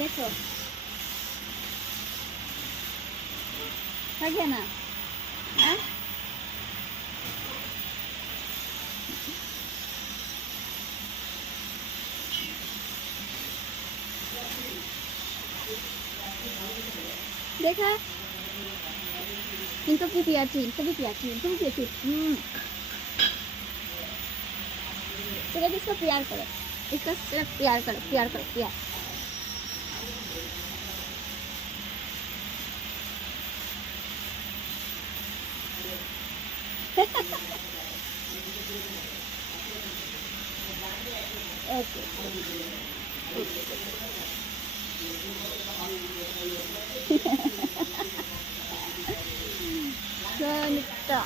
देखो है ना हाँ? देखा इनको भी पियाची सिर्फ इसको प्यार करो, इसका सिर्फ प्यार करो, प्यार ओके सुनीता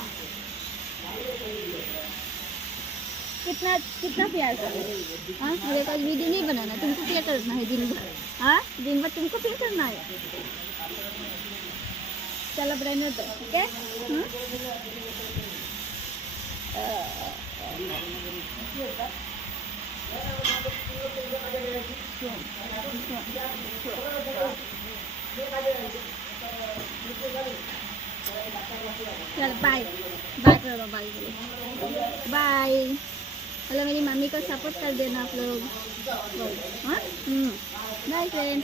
कितना कितना प्यार करो। हाँ मेरे पास वीडियो नहीं बनाना, तुमको क्या करना है दिन भर? हाँ दिन भर तुमको क्या करना है? चलो रहने दो, ठीक है? चल बाय बाय करो, बाय करो, बाय। हेलो मेरी मम्मी को सपोर्ट कर देना आप लोग। हाँ बाय फ्रेंड।